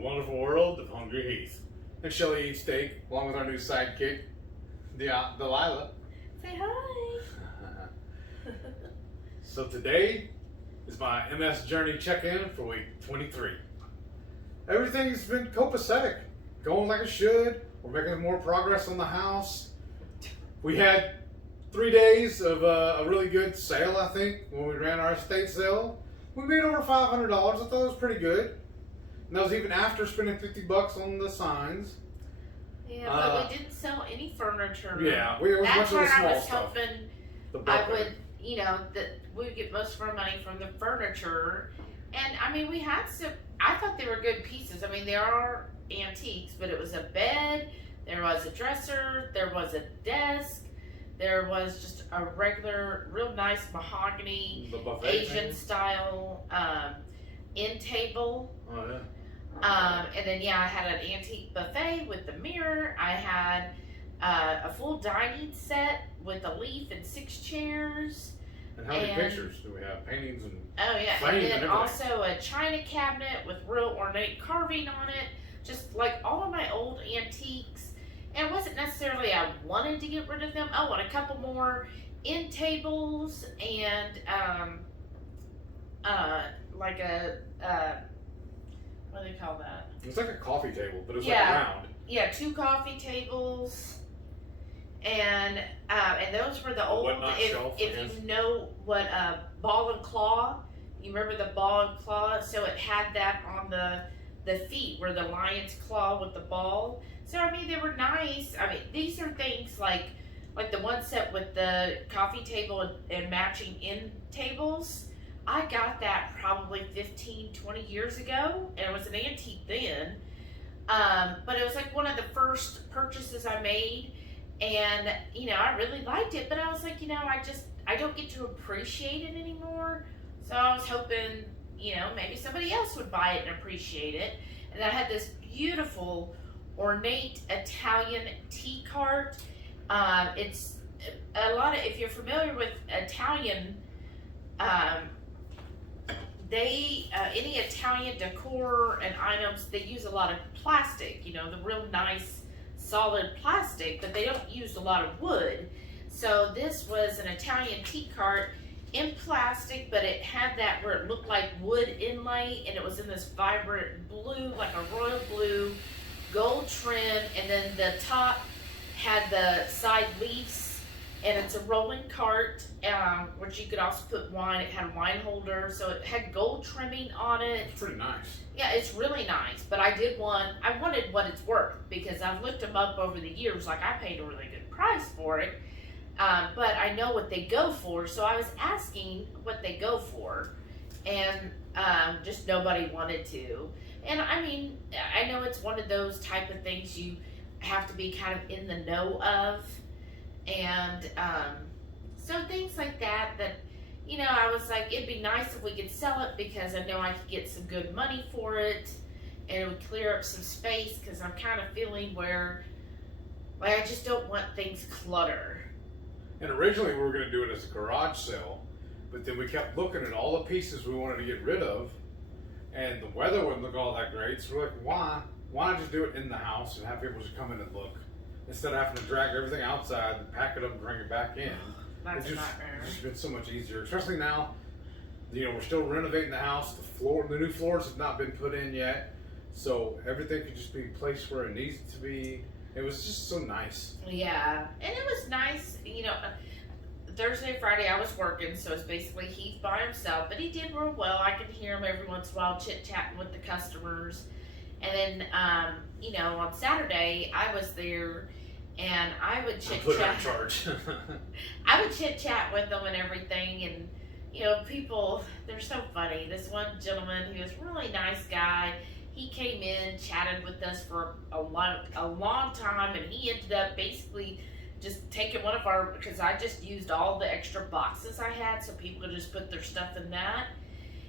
wonderful world of HungryHeath. And Shelly eats steak, along with our new sidekick, Delilah. Say hi. So today is my MS Journey check-in for week 23. Everything's been copacetic, going like it should. We're making more progress on the house. We had 3 days of a really good sale, I think, when we ran our estate sale. We made over $500. I thought it was pretty good. And that was even after spending $50 on the signs. Yeah, but we didn't sell any furniture. Yeah, we were That's much of the where small I was stuff. hoping I would, that we would get most of our money from the furniture. And I mean, we had some, I thought they were good pieces. I mean, they are antiques, but it was a bed, there was a dresser, there was a desk, there was just a regular, real nice mahogany, Asian style end table. Oh, yeah. And then, I had an antique buffet with the mirror. I had a full dining set with a leaf and 6 chairs. And how many pictures do we have? Paintings and oh yeah, frames and then and also a china cabinet with real ornate carving on it. Just like all of my old antiques. And it wasn't necessarily I wanted to get rid of them. Oh, and a couple more end tables and like a what do they call that? it's like a coffee table, but it's like round. Yeah, 2 coffee tables, and those were the old. If you know what ball and claw, you remember the ball and claw. So it had that on the feet, where the lion's claw with the ball. So I mean, they were nice. I mean, these are things like the one set with the coffee table and matching end tables. I got that probably 15, 20 years ago, and it was an antique then. But it was like one of the first purchases I made, and I really liked it. But I was like, I don't get to appreciate it anymore. So I was hoping, maybe somebody else would buy it and appreciate it. And I had this beautiful, ornate Italian tea cart. It's a lot of, if you're familiar with Italian, any Italian decor and items, they use a lot of plastic, the real nice solid plastic, but they don't use a lot of wood. So this was an Italian tea cart in plastic, but it had that where it looked like wood inlay, and it was in this vibrant blue, like a royal blue, gold trim, and then the top had the side leaves. And it's a rolling cart, which you could also put wine. It had a wine holder, so it had gold trimming on it. It's pretty nice. Yeah, it's really nice. But I wanted what it's worth, because I've looked them up over the years. Like, I paid a really good price for it. But I know what they go for, so I was asking what they go for. And just nobody wanted to. And I mean, I know it's one of those type of things you have to be kind of in the know of. And so things like that, I was like, it'd be nice if we could sell it, because I know I could get some good money for it, and it would clear up some space, because I'm kind of feeling where, I just don't want things clutter. And originally we were going to do it as a garage sale, but then we kept looking at all the pieces we wanted to get rid of, and the weather wouldn't look all that great, so we're like, why not just do it in the house and have people just come in and look? Instead of having to drag everything outside and pack it up and bring it back in. That's it's just been so much easier, especially now. We're still renovating the house. The new floors have not been put in yet, so everything could just be placed where it needs to be. It was just so nice. Yeah, and it was nice. Thursday and Friday I was working, so it's basically Heath by himself, but he did real well. I could hear him every once in a while chit-chatting with the customers. And then, on Saturday I was there, and I would chit-chat. In charge. I would chit-chat with them and everything, and, people, they're so funny. This one gentleman, he was a really nice guy. He came in, chatted with us for a long time, and he ended up basically just taking one of our, because I just used all the extra boxes I had, so people could just put their stuff in that.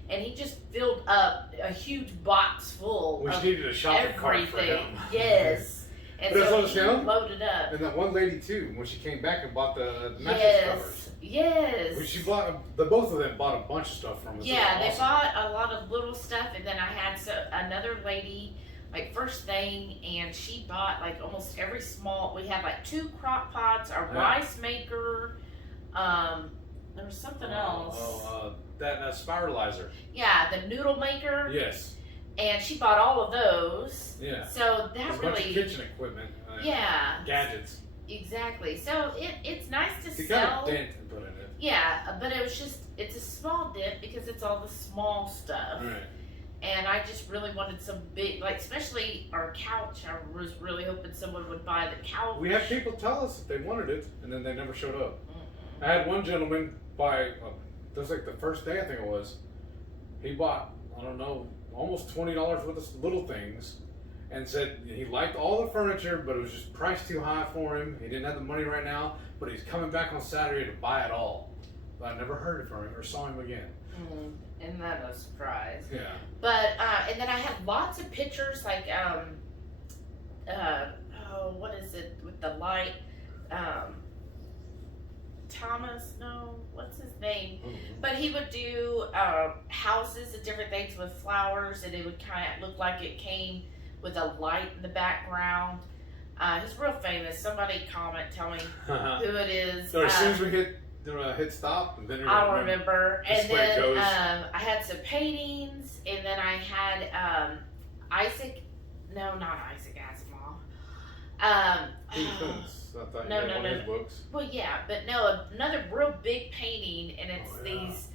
And he just filled up a huge box full of needed a shopping cart for him. Yes. And so he loaded up. And that one lady too, when she came back and bought the mattress covers. Yes. When she bought, both of them bought a bunch of stuff from us. Yeah, they bought a lot of little stuff, and then I had another lady like first thing, and she bought like almost every small. We had like 2 crock pots, a rice maker. There was something else. That spiralizer. Yeah, the noodle maker. Yes. And she bought all of those. Yeah. So that There's really. A bunch of kitchen equipment. Yeah. Gadgets. Exactly. So it's nice to You sell. got a dent and put in it. Yeah, but it was just, it's a small dent because it's all the small stuff. Right. And I just really wanted some big, like, especially our couch. I was really hoping someone would buy the couch. We had people tell us that they wanted it, and then they never showed up. Mm-mm. I had one gentleman buy, it was like the first day I think it was, he bought, I don't know, almost $20 worth of little things, and said he liked all the furniture, but it was just priced too high for him. He didn't have the money right now, but he's coming back on Saturday to buy it all. But I never heard from him or saw him again. Isn't that a surprise? Yeah. But, and then I had lots of pictures, like, what is it with the light? Thomas, no, what's his name? Mm-hmm. But he would do houses and different things with flowers, and it would kind of look like it came with a light in the background. He's real famous. Somebody comment, tell me who it is. So as soon as we hit stop, and then I'll remember. And then goes. I had some paintings, and then I had Isaac. No, not Isaac Asimov. No. His books. Well, yeah, but no, another real big painting, and it's these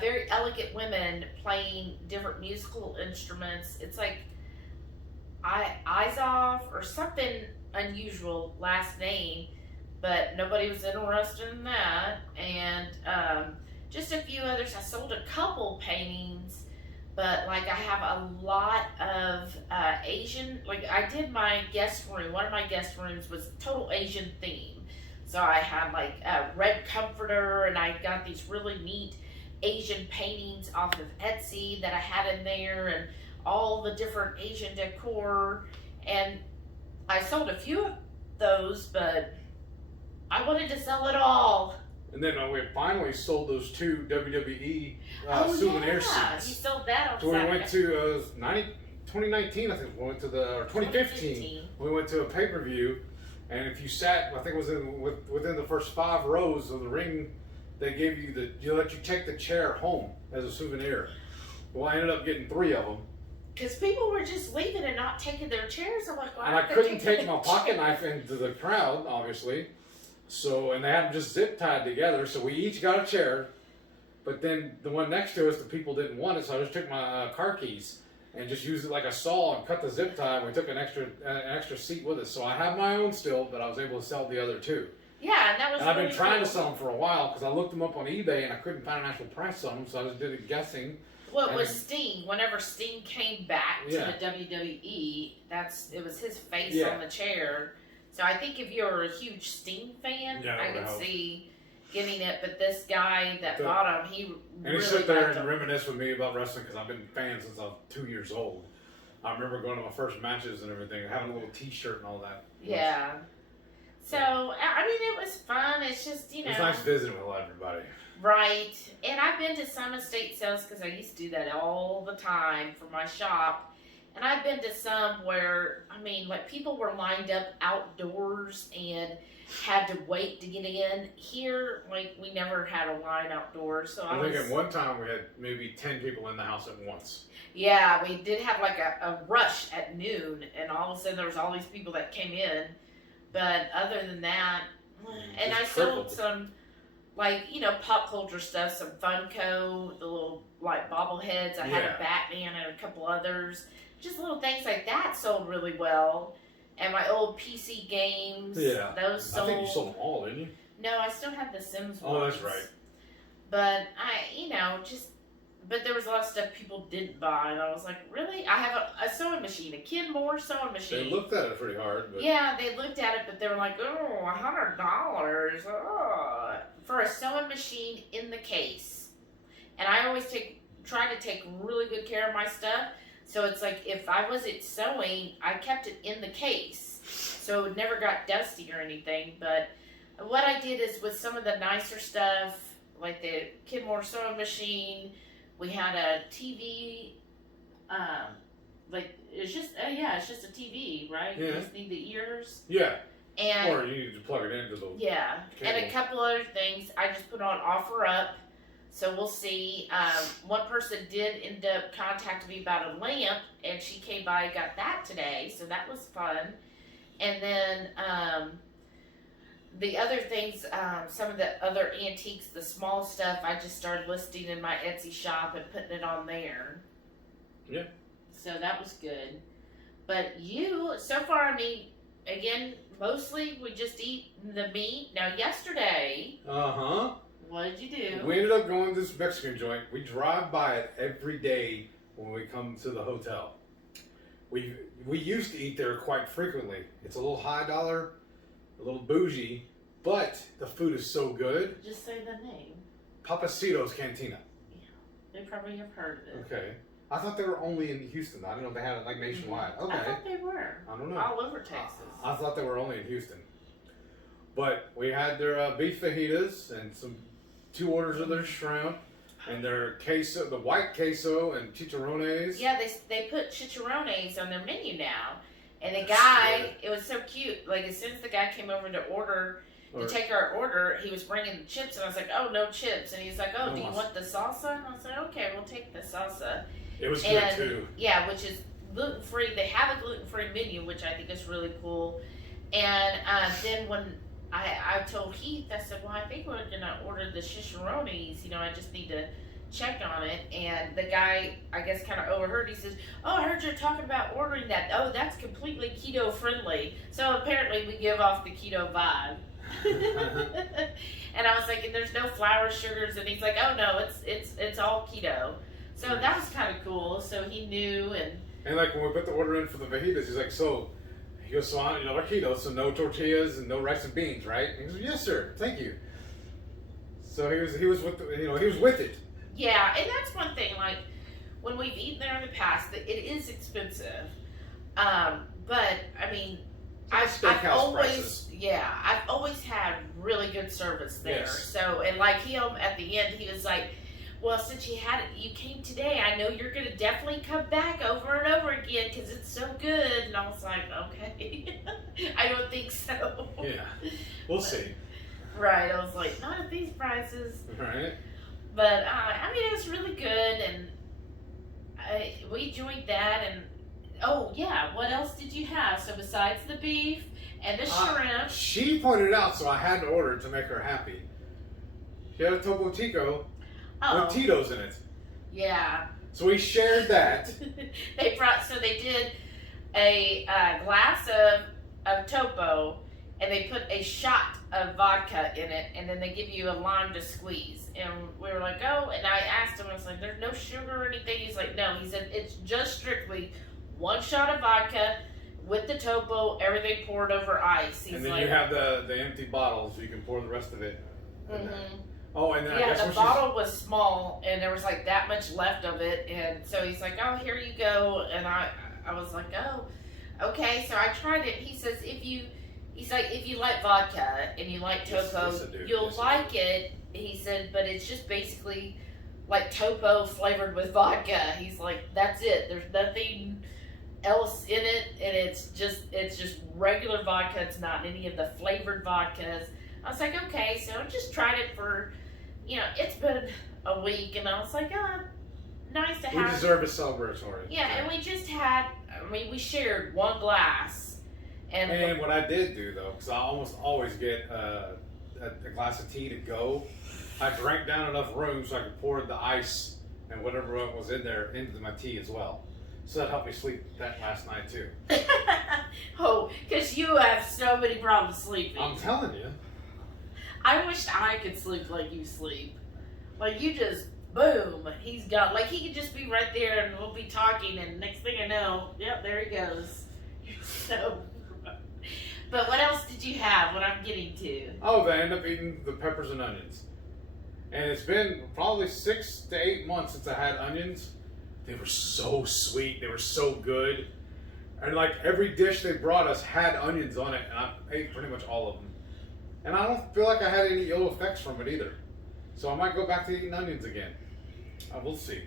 very elegant women playing different musical instruments. It's like Izov or something unusual last name, but nobody was interested in that. And just a few others. I sold a couple paintings. But, like, I have a lot of Asian, like, I did my guest room. One of my guest rooms was total Asian theme. So I had, like, a red comforter, and I got these really neat Asian paintings off of Etsy that I had in there, and all the different Asian decor. And I sold a few of those, but I wanted to sell it all. And then we finally sold those 2 WWE souvenir seats. You sold that on So Saturday. we went to 2019, I think we went to or 2015. We went to a pay-per-view, and if you sat, I think it was within the first 5 rows of the ring, they gave you let you take the chair home as a souvenir. Well, I ended up getting 3 of them. Because people were just leaving and not taking their chairs. I'm like, why? And I couldn't take my pocket knife into the crowd, obviously. So, and they had them just zip tied together. So we each got a chair, but then the one next to us, the people didn't want it. So I just took my car keys and just used it like a saw and cut the zip tie. And we took an extra seat with us. So I have my own still, but I was able to sell the other 2. Yeah, and that was. And I've been really trying cool. to sell them for a while because I looked them up on eBay and I couldn't find an actual price on them. So I just did it guessing. Well, it was Sting. Whenever Sting came back to the WWE, it was his face on the chair. So I think if you're a huge Sting fan, I could see getting it. But this guy that bought him, he sit there and reminisce with me about wrestling because I've been a fan since I was 2 years old. I remember going to my first matches and everything, having a little T-shirt and all that. Yeah. So, I mean, it was fun. It's just, It was nice visiting with everybody. Right. And I've been to some estate sales because I used to do that all the time for my shop. And I've been to some where, I mean, like people were lined up outdoors and had to wait to get in. Here, like, we never had a line outdoors. So I think at one time we had maybe 10 people in the house at once. Yeah, we did have like a rush at noon, and all of a sudden there was all these people that came in. But other than that, and I sold some, like, you know, pop culture stuff, some Funko, the little, like, bobbleheads. I had a Batman and a couple others. Just little things like that sold really well. And my old PC games, those sold. I think you sold them all, didn't you? No, I still have the Sims ones. Oh, that's right. But but there was a lot of stuff people didn't buy, and I was like, really? I have a sewing machine, a Kenmore sewing machine. They looked at it pretty hard. But... Yeah, they looked at it, but they were like, oh, $100 for a sewing machine in the case. And I always try to take really good care of my stuff. So it's like if I wasn't sewing, I kept it in the case. So it never got dusty or anything. But what I did is with some of the nicer stuff, like the Kenmore sewing machine, we had a TV, like It's just it's just a TV, right? Yeah. You just need the ears. Yeah. And or you need to plug it into the and a couple other things. I just put on offer up, so we'll see. One person did end up contacting me about a lamp, and she came by and got that today, so that was fun. And then the other things, some of the other antiques, the small stuff, I just started listing in my Etsy shop and putting it on there. Yeah. So that was good. But you, so far, I mean, again, mostly we just eat the meat. Now, yesterday, what did you do? We ended up going to this Mexican joint. We drive by it every day when we come to the hotel. We used to eat there quite frequently. It's a little high dollar, a little bougie, but the food is so good. Just say the name. Papacito's Cantina. Yeah, they probably have heard of it. Okay. I thought they were only in Houston. I didn't know they had it like nationwide. Okay. I thought they were. I don't know. All over Texas. I thought they were only in Houston. But we had their beef fajitas and 2 orders of their shrimp and their queso, the white queso and chicharrones. Yeah, they put chicharrones on their menu now. And the guy, it was so cute. Like, as soon as the guy came over to take our order, he was bringing the chips, and I was like, oh, no chips. And he's like, oh, do you want the salsa? And I was like, okay, we'll take the salsa. It was good, too. Yeah, which is gluten-free. They have a gluten-free menu, which I think is really cool. And then when I told Heath, I said, well, I think we're going to order the chicharrones. You know, I just need to check on it. And the guy, I guess, kind of overheard. He says, oh, I heard you're talking about ordering that. Oh, that's completely keto friendly. So apparently we give off the keto vibe. And I was like, and there's no flour, sugars. And he's like, oh, no, it's all keto. So that was kind of cool. So he knew. And like when we put the order in for the fajitas, he's like, he goes, so we're keto, so no tortillas and no rice and beans, right? And he goes, yes, sir, thank you. So he was with he was with it. Yeah, and that's one thing. Like when we've eaten there in the past, it is expensive. But I mean, I've always had really good service there. Yes. So and like at the end, he was like, well, since you came today, I know you're going to definitely come back over and over again because it's so good. And I was like, okay. I don't think so. Yeah, we'll see. Right. I was like, not at these prices. Right. But, I mean, it was really good. And we enjoyed that. And, oh, yeah, what else did you have? So besides the beef and the shrimp. She pointed it out, so I had to order it to make her happy. She had a Topo Chico. With Tito's in it. Yeah. So we shared that. They did a glass of Topo, and they put a shot of vodka in it, and then they give you a lime to squeeze. And we were like, oh, and I asked him, I was like, there's no sugar or anything? He's like, no. He said, it's just strictly 1 shot of vodka with the Topo, everything poured over ice. And then you have the empty bottles, so you can pour the rest of it. Mm-hmm. Oh, and then the bottle was small, and there was like that much left of it, and so he's like, "Oh, here you go," and I was like, "Oh, okay." So I tried it. He's like, if you like vodka and you like Topo, you'll like it. He said, but it's just basically like Topo flavored with vodka. He's like, that's it. There's nothing else in it, and it's just regular vodka. It's not any of the flavored vodkas. I was like, okay, so I just tried it for. It's been a week, and I was like, oh, nice to have. We deserve a celebratory. Yeah, and we shared 1 glass. And what I did do, though, because I almost always get a glass of tea to go, I drank down enough room so I could pour the ice and whatever was in there into my tea as well. So that helped me sleep that last night, too. Oh, because you have so many problems sleeping. I'm telling you. I wish I could sleep like you sleep. Like you just, boom, he's got, like he could just be right there and we'll be talking and next thing I know, yep, there he goes. You're so, but what else did you have, what I'm getting to? Oh, they end up eating the peppers and onions. And it's been probably 6 to 8 months since I had onions. They were so sweet, they were so good. And like every dish they brought us had onions on it, and I ate pretty much all of them. And I don't feel like I had any ill effects from it either. So I might go back to eating onions again. I will see.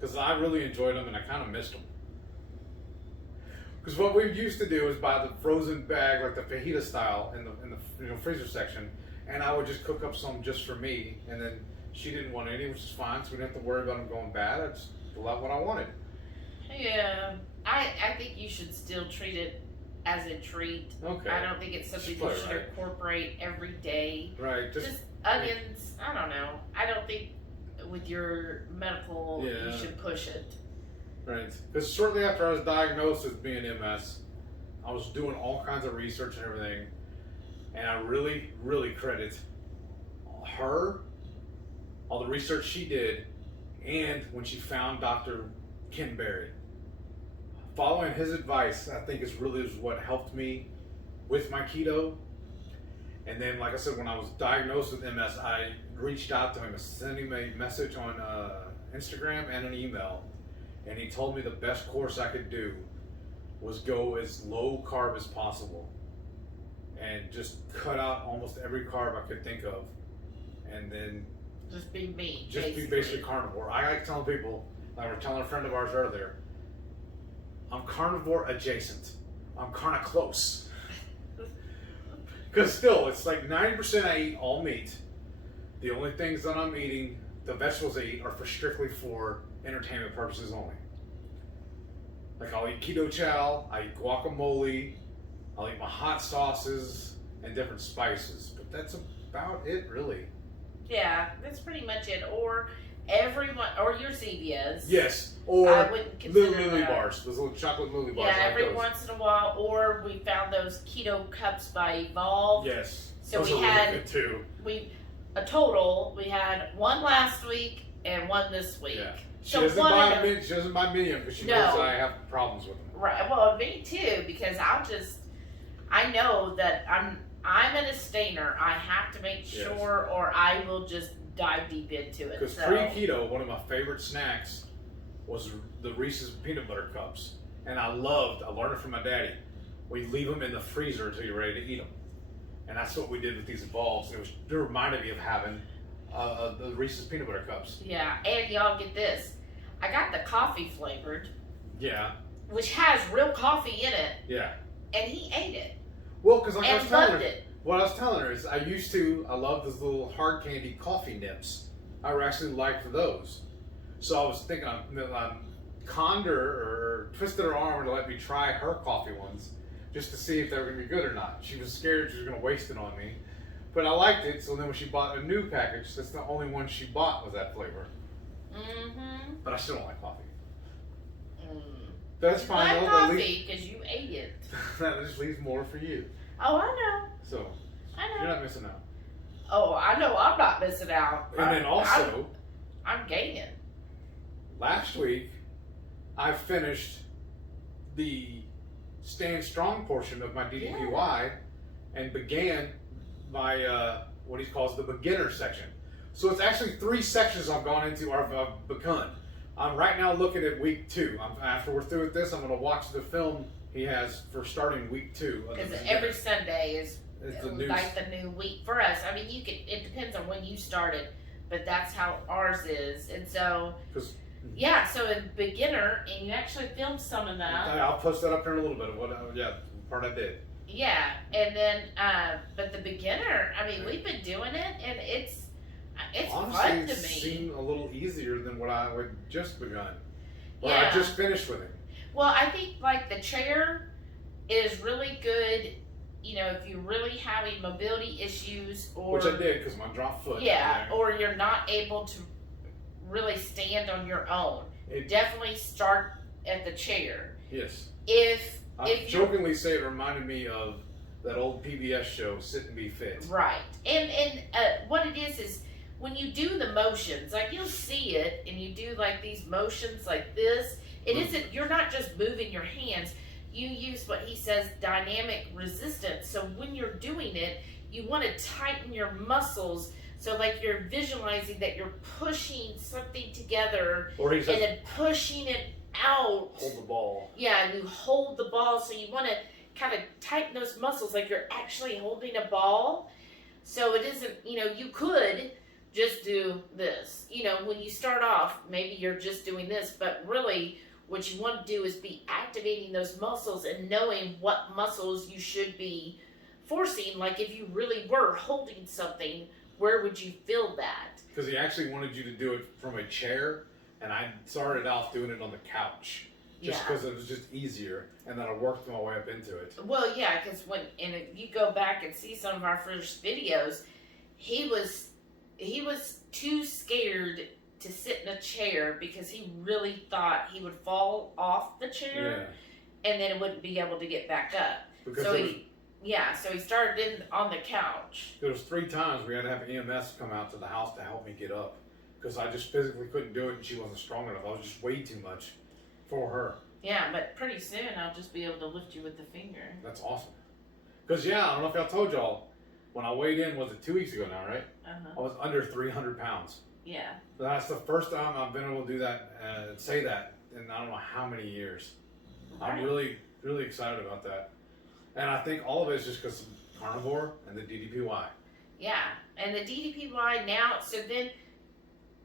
Because I really enjoyed them and I kind of missed them. Because what we used to do is buy the frozen bag, like the fajita style, in the freezer section, and I would just cook up some just for me, and then she didn't want any, which is fine, so we didn't have to worry about them going bad. I just pulled out what I wanted. Yeah, I think you should still treat it as a treat. Okay. I don't think it's something you should incorporate every day. Right. Just onions. I don't know. I don't think with your medical you should push it. Right. Because shortly after I was diagnosed with being MS, I was doing all kinds of research and everything, and I really, really credit her, all the research she did, and when she found Dr. Ken Berry. Following his advice, I think is what helped me with my keto. And then, like I said, when I was diagnosed with MS, I reached out to him, sent him a message on Instagram and an email, and he told me the best course I could do was go as low carb as possible and just cut out almost every carb I could think of, and then just be meat. Just be basically carnivore. I like telling people, like we were telling a friend of ours earlier, I'm carnivore adjacent. I'm kind of close. Because still, it's like 90% I eat all meat. The only things that I'm eating, the vegetables I eat, are strictly for entertainment purposes only. Like I'll eat Ketochow, I eat guacamole, I'll eat my hot sauces and different spices. But that's about it, really. Yeah, that's pretty much it. Or everyone, or your Zevias. Yes, or I wouldn't consider Lily bars, those little chocolate Lily bars. Yeah, like every those. once in a while. Or we found those keto cups by Evolve. Yes, so those we are had really good too. We had one last week and one this week. Yeah. She So doesn't one buy of them, me. She doesn't buy medium because she No. knows I have problems with them. right? Well, me too, because I know that I'm an abstainer. I have to make sure, or I will just dive deep into it. Because pre-keto, one of my favorite snacks was the Reese's peanut butter cups, and I learned it from my daddy. We leave them in the freezer until you're ready to eat them, and that's what we did with these Evolves. It reminded me of having the Reese's peanut butter cups. Yeah, and y'all get this. I got the coffee flavored. Yeah. Which has real coffee in it. Yeah. And he ate it. Well, because like I was telling her, it. what I was telling her is I love those little hard candy coffee nips. I actually liked those. So I was thinking I conned her or twisted her arm to let me try her coffee ones just to see if they were going to be good or not. She was scared she was going to waste it on me. But I liked it, so then when she bought a new package, that's the only one she bought was that flavor. Mm-hmm. But I still don't like coffee. Mm. That's You fine. like coffee because you ate it. That just leaves more for you. Oh, I know. So, I know. you're not missing out. Oh, I know I'm not missing out. And then also, I'm gaining. last week, I finished the Stand Strong portion of my DDPY and began my, what he calls the beginner section. So it's actually 3 sections I've gone into or I've begun. I'm right now looking at week 2. After we're through with this, I'm going to watch the film he has for starting week 2. Because every Sunday is the new week for us. I mean, it depends on when you started, but that's how ours is. And so, so in beginner, and you actually filmed some of that. I'll post that up here in a little bit of what, part I did. Yeah, and then, but the beginner, I mean, we've been doing it, and it's honestly, fun to me. It seemed a little easier than what I had just begun. Or Yeah. I just finished with it. Well, I think, like, the chair is really good, if you're really having mobility issues or... Which I did, because my drop foot. Yeah, or you're not able to really stand on your own. Definitely start at the chair. Yes. If jokingly say it reminded me of that old PBS show, Sit and Be Fit. Right. And what it is when you do the motions, like you'll see it, and you do like these motions like this, you're not just moving your hands, you use what he says, dynamic resistance. So when you're doing it, you want to tighten your muscles. So like you're visualizing that you're pushing something together and then pushing it out. Hold the ball. Yeah, and you hold the ball, so you want to kind of tighten those muscles like you're actually holding a ball. So it isn't, you could just do this. When you start off, maybe you're just doing this, but really what you want to do is be activating those muscles and knowing what muscles you should be forcing. Like if you really were holding something, where would you feel that? Because he actually wanted you to do it from a chair, and I started off doing it on the couch. Just because it was just easier, and then I worked my way up into it. Well, yeah, because if you go back and see some of our first videos, he was too scared to sit in a chair because he really thought he would fall off the chair, and then wouldn't be able to get back up. Because so he started on the couch. There was 3 times we had to have EMS come out to the house to help me get up because I just physically couldn't do it, and she wasn't strong enough. I was just way too much for her. Yeah, but pretty soon I'll just be able to lift you with the finger. That's awesome. Because, I don't know if I told y'all, when I weighed in, was it 2 weeks ago now, right? I was under 300 pounds. Yeah. So that's the first time I've been able to do that, say that in I don't know how many years. Right. I'm really, really excited about that. And I think all of it is just because of carnivore and the DDPY. Yeah, and the DDPY now, so then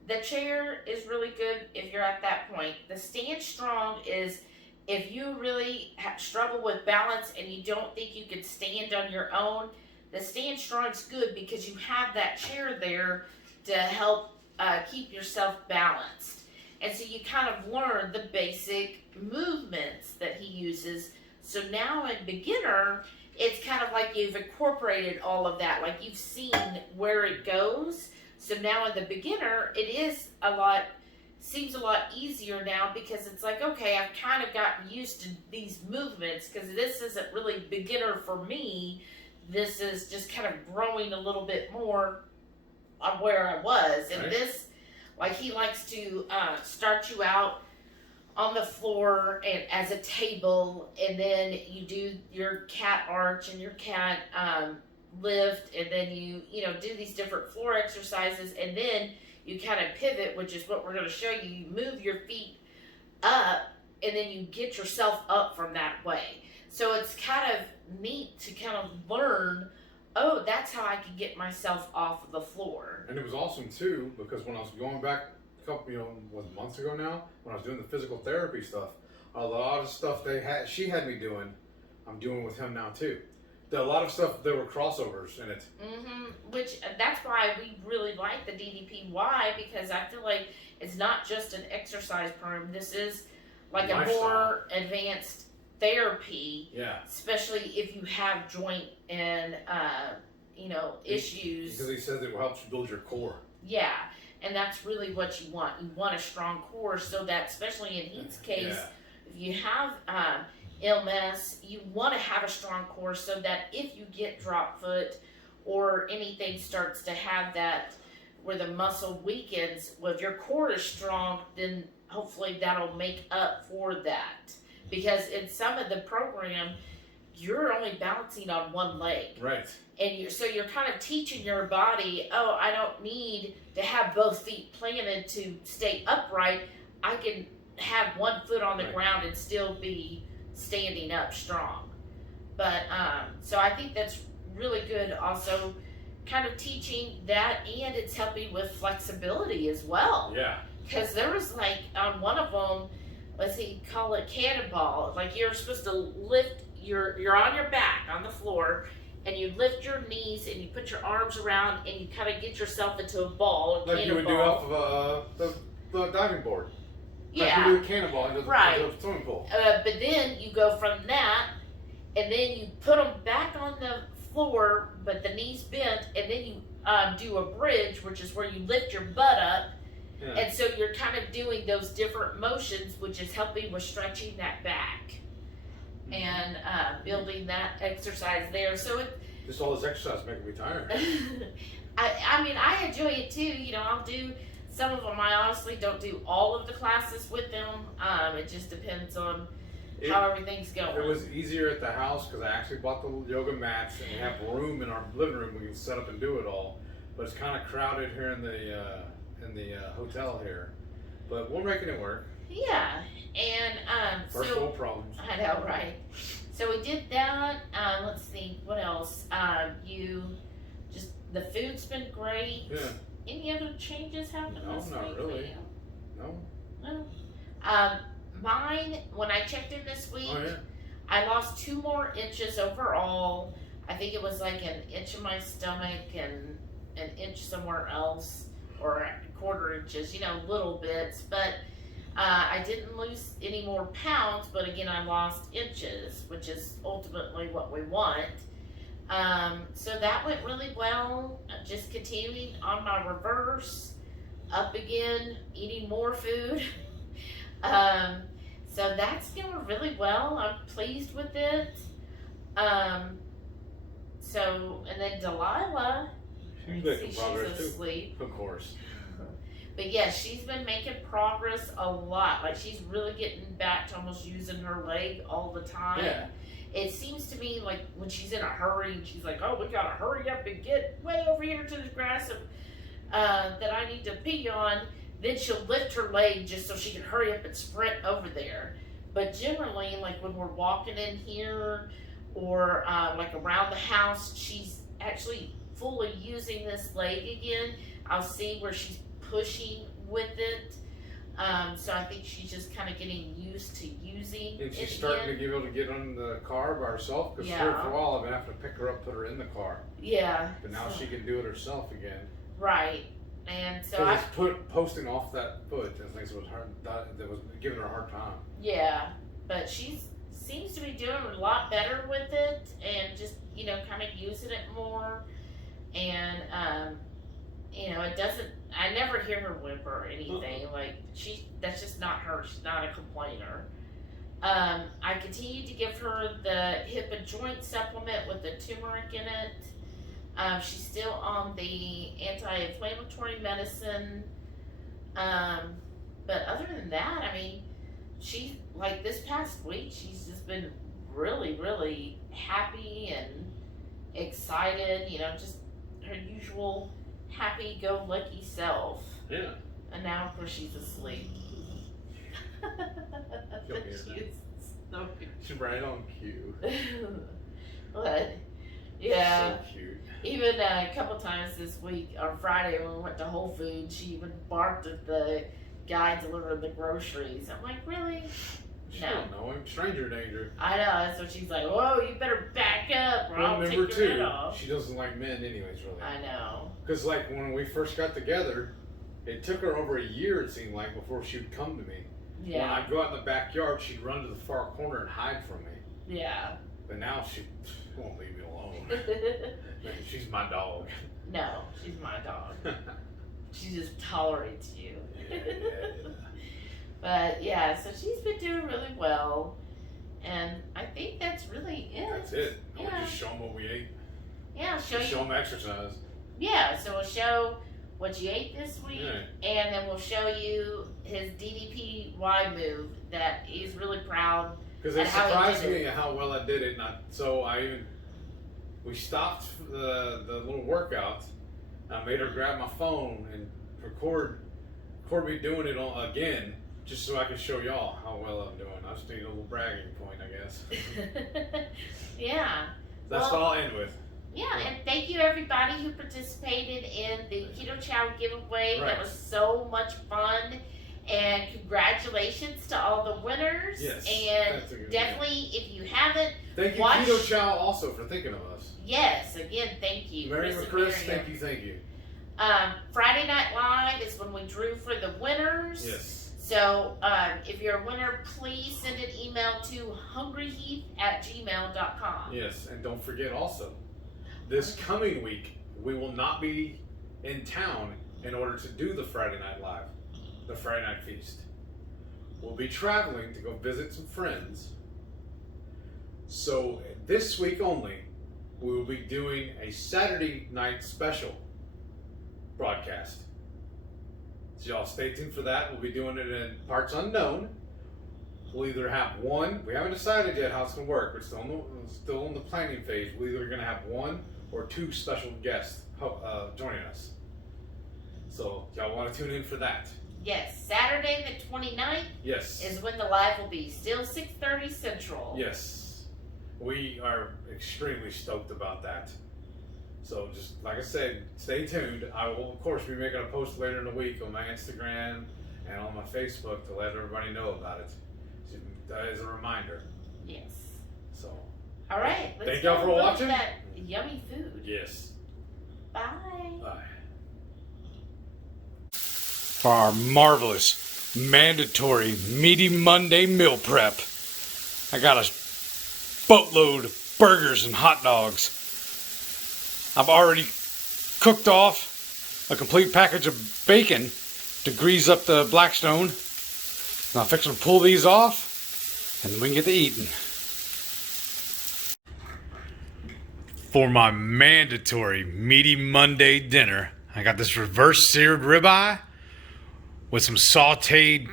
the chair is really good if you're at that point. The stand strong is if you really struggle with balance and you don't think you can stand on your own. The stand strong is good because you have that chair there to help keep yourself balanced. And so you kind of learn the basic movements that he uses. So now in beginner, it's kind of like you've incorporated all of that. Like you've seen where it goes. So now in the beginner, it seems a lot easier now because it's like, okay, I've kind of gotten used to these movements because this isn't really beginner for me. This is just kind of growing a little bit more on where I was. And this, like he likes to start you out on the floor and as a table, and then you do your cat arch and your cat lift, and then you do these different floor exercises, and then you kind of pivot, which is what we're going to show you. You move your feet up, and then you get yourself up from that way. So it's kind of neat to kind of learn, oh, that's how I can get myself off of the floor. And it was awesome too, because when I was going back a couple, months ago now, when I was doing the physical therapy stuff, a lot of stuff she had me doing, I'm doing with him now too. A lot of stuff, there were crossovers in it. Which, that's why we really like the DDPY, because I feel like it's not just an exercise program. This is like a more advanced therapy. Yeah. Especially if you have joint and, issues. Because he says it helps build your core. Yeah. And that's really what you want. You want a strong core so that, especially in Heath's case, if you have illness, you want to have a strong core so that if you get drop foot or anything starts to have that where the muscle weakens, well, if your core is strong, then hopefully that'll make up for that. Because in some of the program, you're only balancing on one leg. Right. And you're kind of teaching your body, oh, I don't need to have both feet planted to stay upright. I can have one foot on the ground and still be standing up strong. But so I think that's really good. Also kind of teaching that, and it's helping with flexibility as well. Yeah. Because there was like on one of them, let's see, call it cannonball. Like you're supposed to lift you're on your back on the floor, and you lift your knees and you put your arms around and you kind of get yourself into a ball. Like you would do off of the diving board. Yeah. Like you do a cannonball into the swimming pool. But then you go from that, and then you put them back on the floor, but the knees bent, and then you do a bridge, which is where you lift your butt up. Yeah. And so you're kind of doing those different motions, which is helping with stretching that back and building that exercise there. So just all this exercise making me tired. I mean, I enjoy it too. I'll do some of them. I honestly don't do all of the classes with them. It just depends on how everything's going. It was easier at the house because I actually bought the yoga mats and we have room in our living room we can set up and do it all. But it's kind of crowded here in the hotel here. But we're making it work. Yeah, and First world problems. I know, right? So we did that. Let's see, what else? The food's been great. Yeah. Any other changes happened this week? No, not really. No. No. mine, when I checked in this week, Oh, yeah. I lost 2 more inches overall. I think it was like an inch in my stomach and an inch somewhere else, or 1/4 inches, little bits. But I didn't lose any more pounds, but again, I lost inches, which is ultimately what we want. So that went really well. Just continuing on my reverse, up again, eating more food. So that's going really well. I'm pleased with it. So, and then Delilah, She's making progress she's too. asleep. Of course. But yeah, she's been making progress a lot. Like, she's really getting back to almost using her leg all the time. Yeah. It seems to me like when she's in a hurry and she's like, oh, we gotta hurry up and get way over here to the grass that I need to pee on, then she'll lift her leg just so she can hurry up and sprint over there. But generally, like when we're walking in here or like around the house, she's actually fully using this leg again. I'll see where she's pushing with it. So I think she's just kind of getting used to using And it she's starting again. to be able to get on the car by herself, because for a while I've been having to pick her up, put her in the car. Yeah. But now she can do it herself again. Right. And so I was posting off that foot and things was hard, that was giving her a hard time. Yeah, but she seems to be doing a lot better with it and just, kind of using it more. And, it doesn't, I never hear her whimper or anything. Like, that's just not her. She's not a complainer. I continue to give her the hip and joint supplement with the turmeric in it. She's still on the anti-inflammatory medicine. But other than that, I mean, she, like this past week, she's just been really, really happy and excited, just her usual happy-go-lucky self. Yeah. And now, of course, she's asleep. She's right on cue. But, yeah. So cute. Even a couple times this week, on Friday when we went to Whole Foods, she even barked at the guy delivering the groceries. I'm like, really? She don't know him. Stranger danger. I know, so she's like, whoa, you better back up or I'll take your head off. She doesn't like men anyways, really. I know. Because, like, when we first got together, it took her over a year, it seemed like, before she would come to me. Yeah. When I'd go out in the backyard, she'd run to the far corner and hide from me. Yeah. But now she won't leave me alone. Man, she's my dog. No, she's my dog. She just tolerates you. Yeah. But yeah, so she's been doing really well, and I think that's really it. That's it. Yeah. We'll just show them what we ate. Yeah, Show them exercise. Yeah, so we'll show what you ate this week, Yeah. and then we'll show you his DDPY move that he's really proud. Because it surprised me how well I did it. We stopped the little workout. I made her grab my phone and record me doing it again, just so I can show y'all how well I'm doing. I just need a little bragging point, I guess. Yeah. That's all I'll end with. Yeah, and thank you everybody who participated in the Ketochow giveaway. Right. That was so much fun. And congratulations to all the winners. Yes. And definitely, if you haven't, thank you, Ketochow, also for thinking of us. Yes, again, thank you. Mary and Chris, thank you. Friday Night Live is when we drew for the winners. Yes. So, if you're a winner, please send an email to hungryheath@gmail.com. Yes, and don't forget also, this coming week, we will not be in town in order to do the Friday Night Live, the Friday Night Feast. We'll be traveling to go visit some friends. So, this week only, we will be doing a Saturday night special broadcast. So y'all stay tuned for that. We'll be doing it in parts unknown. We'll either have one, we haven't decided yet how it's going to work. We're still in the planning phase. We're either going to have one or two special guests joining us. So y'all want to tune in for that. Yes, Saturday the 29th Yes. is when the live will be. Still 6:30 Central. Yes. We are extremely stoked about that. So just like I said, stay tuned. I will, of course, be making a post later in the week on my Instagram and on my Facebook to let everybody know about it. that is a reminder. Yes. So. All right. Let's Thank y'all go for look watching. at that yummy food. Yes. Bye. Bye. For our marvelous, mandatory Meaty Monday meal prep, I got a boatload of burgers and hot dogs. I've already cooked off a complete package of bacon to grease up the Blackstone. Now I'm fixing to pull these off, and then we can get to eating. For my mandatory Meaty Monday dinner, I got this reverse seared ribeye with some sauteed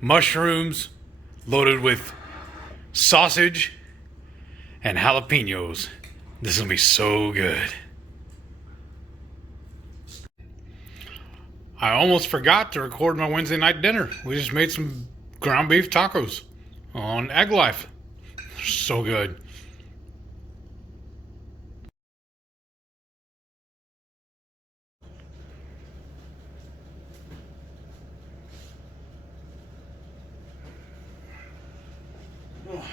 mushrooms loaded with sausage and jalapenos. This is gonna be so good. I almost forgot to record my Wednesday night dinner. We just made some ground beef tacos on Egg Life. So good. Oh.